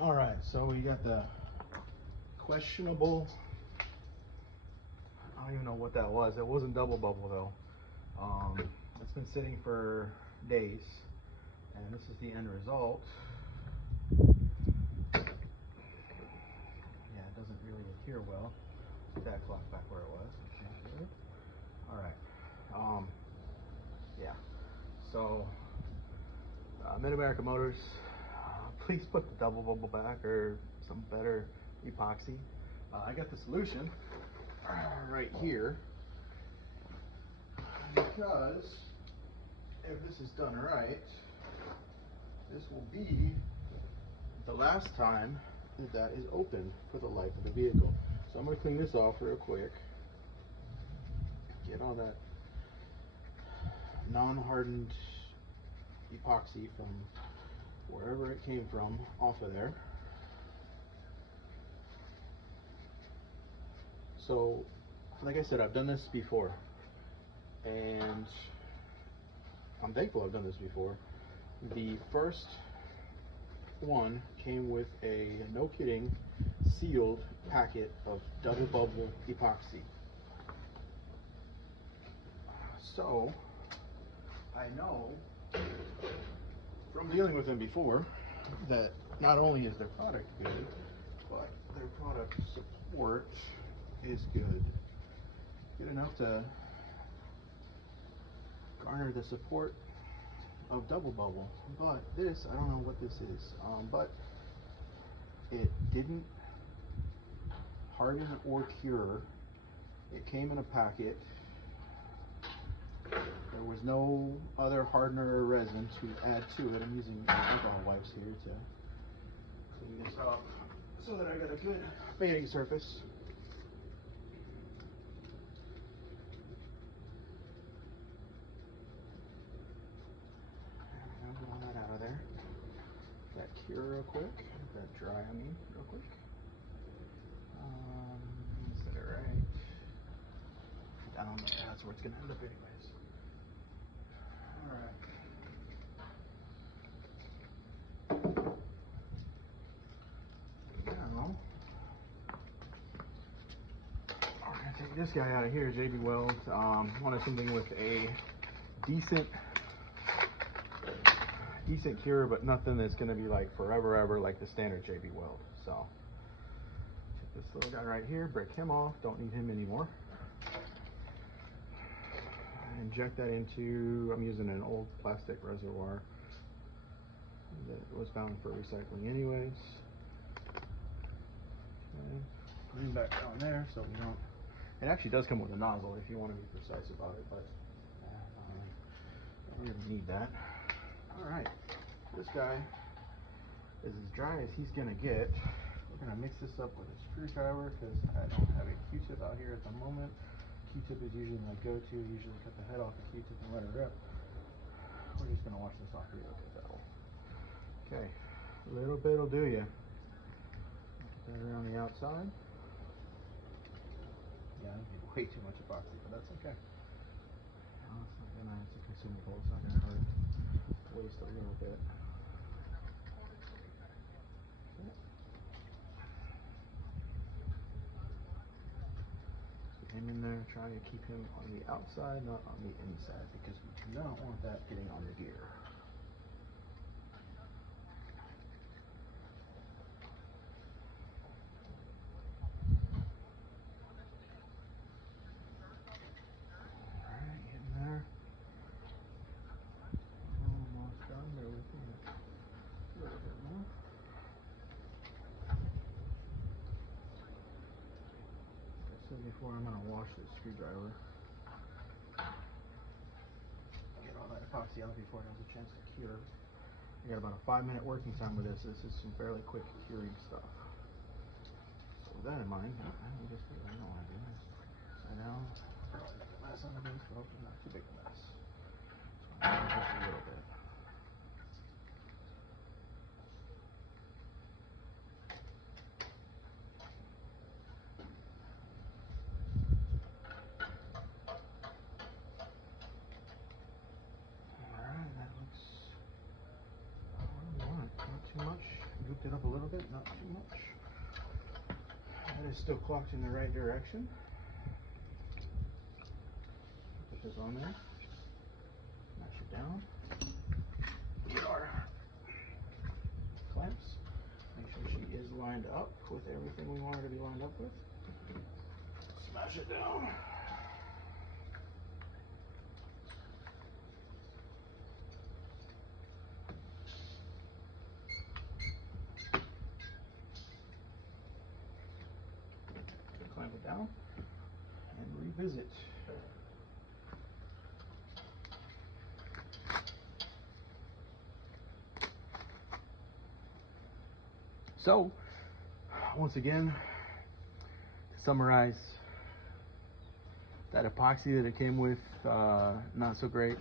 All right, so we got the questionable, I don't even know what that was. It wasn't double bubble though. It's been sitting for days, and this is the end result. Yeah, it doesn't really adhere well. Put that clock back where it was. Okay. All right. Yeah. So, Mid-America Motors, please put the double bubble back or some better epoxy. I got the solution right here, because if this is done right, this will be the last time that that is open for the life of the vehicle. So I'm going to clean this off real quick, get all that non-hardened epoxy from wherever it came from off of there. So, like I said, I've done this before, and I'm thankful I've done this before. The first one came with a, no kidding, sealed packet of double bubble epoxy. So, I know from dealing with them before that not only is their product good, but their product support is good. Good enough to garner the support of double bubble. But this, I don't know what this is, but it didn't harden or cure. It came in a packet. There was no other hardener or resin to add to it. I'm using alcohol wipes here to clean this up so that I got a good mating surface. And I'll get all that out of there. Let that cure real quick. Let that dry, I mean, real quick. Set it right down there. That's where it's going to end up anyways. Alright. Now, I'm going to take this guy out of here, JB Weld. Wanted something with a decent cure, but nothing that's going to be like forever ever like the standard JB Weld. So, take this little guy right here, break him off, don't need him anymore. Inject that into, I'm using an old plastic reservoir that was bound for recycling anyways. Okay. Put him back down there so we don't, it actually does come with a nozzle if you want to be precise about it, but don't really need that. Alright, this guy is as dry as he's gonna get. We're gonna mix this up with a screwdriver because I don't have a Q-tip out here at the moment. Q-tip is usually my go-to. Usually cut the head off the Q-tip and let it rip. We're just gonna wash this off real good though. Okay, a little bit will do ya. Put that around the outside. Yeah, I need way too much epoxy, but that's okay. No, it's not gonna, it's a consumable, it's not gonna hurt. Waste a little bit. Get him in there, try to keep him on the outside, not on the inside, because we do not want that getting on the gear. Alright, getting there. Almost done, bear with me a little bit more. Like I said before, I'm gonna wash this screwdriver. Get all that epoxy out before it has a chance to cure. I got about a 5-minute working time with this. This is some fairly quick curing stuff. So with that in mind, I don't want to do this. Upside down. Probably make a mess out of this, but hopefully not too big a mess. So I'm just a little bit. Alright, that looks what I want. Not too much clocked it up a little bit, not too much. That is still clocked in the right direction. Put this on there, smash it down. Get our clamps. Make sure she is lined up with everything we want her to be lined up with. Smash it down. Clamp it down and revisit. So, once again, to summarize, that epoxy that it came with, not so great,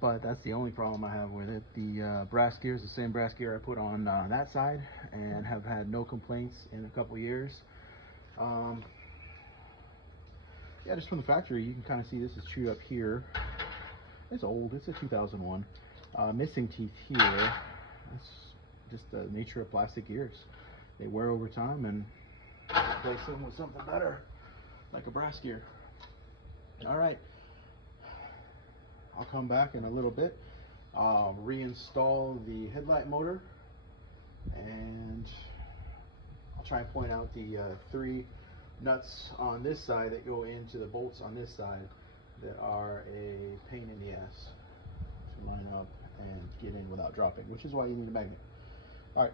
but that's the only problem I have with it. The brass gear is the same brass gear I put on that side, and have had no complaints in a couple years. Yeah, just from the factory, you can kind of see this is chewed up here. It's old, it's a 2001. Missing teeth here. That's just the nature of plastic gears. They wear over time, and replace them with something better, like a brass gear. All right, I'll come back in a little bit, reinstall the headlight motor, and I'll try and point out the 3 nuts on this side that go into the bolts on this side that are a pain in the ass to line up and get in without dropping, which is why you need a magnet. All right.